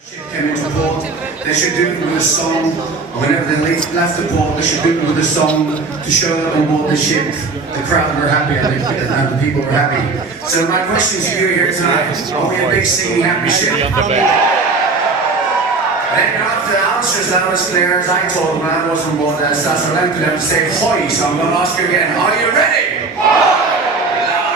Ship came into port, they should do it with a song, and whenever they left the port, they should do it with a song to show that on board the ship, the crowd were happy and the people were happy. So my question to you here tonight, are we a big singing happy ship? And you have to answer as loud as clear as I told when I was on board that Stas Olympic to say hoy, so I'm going to ask you again, are you ready? Louder!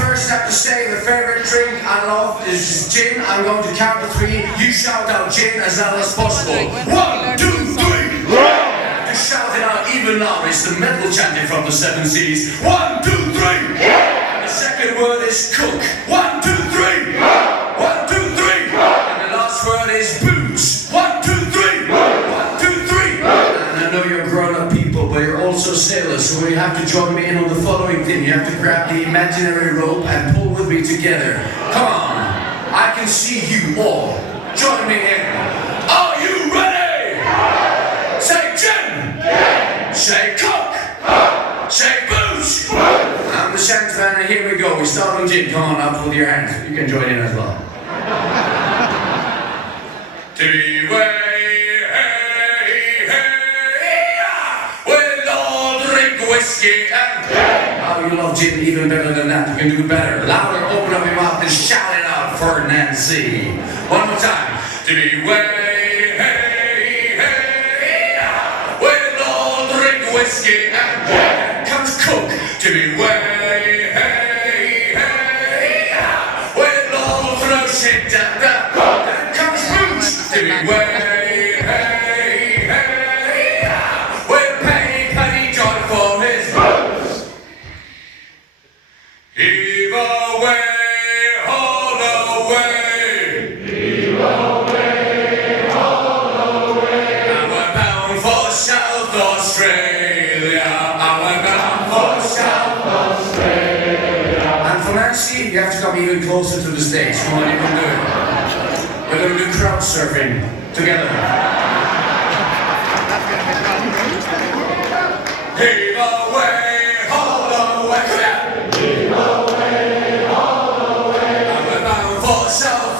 First have to say the favourite drink I love is gin. I'm going to count to three. You shout out gin as loud as possible. 1, 2, 3. You have to shout it out even louder. It's the metal chanting from the 7 seas. 1, 2, 3. And the second word is cook. 1, 2, 3. 1, 2, 3. And the last word is boots. 1, 2, 3. 1, 2, 3. And I know you're grown-up people, but you're also sailors, so you have to join me in on the following thing. You have to grab the imaginary rope and pull with me together. Come on, I can see you all. Join me in. Are you ready? Say gin. Say cook. Say boots. I'm the shanty man, and here we go. We start on gin. Come on, up with your hands. You can join in as well. T-way. Whiskey and oh, you love gin even better than that. You can do it better. Louder, open up your mouth and shout it out for Nancy. One more time. T-way, hey, hey, we'll all drink whiskey and comes cook. T-way, hey, hey, we'll all throw shit down. Then comes boots. T-way. Heave away, haul away. Heave away, haul away. I went bound for South Australia. I went bound for South Australia. And for Nancy, you have to come even closer to the stage. Come on, you can do it. We're going to do crowd surfing together. Heave away, haul away.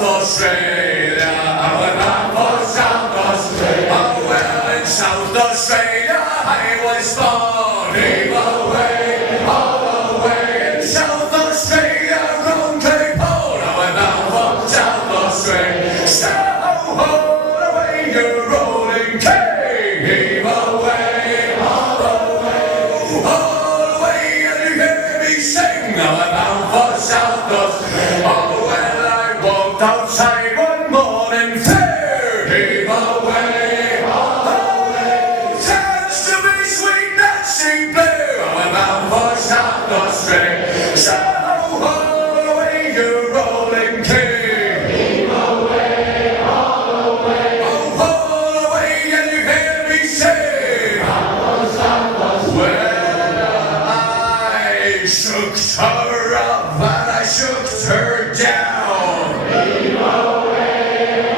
Australia, I went bound for South Australia. Oh well, in South Australia I was born. Heave away, all away. In South Australia, from Cape Horn, I went bound for South Australia. So haul away your rolling cane. Heave away, all away, and you hear me sing. I went bound for South Australia. Oh well, I walked outside one morning fair. Heave away, all away. Chance to be sweet Nancy Blair. I went bound for South Australia. So haul away your rolling cane. Heave away, all away. Oh, haul away and you hear me say, well, I shook her up and I shook her down. Heave away,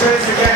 demonstrate again.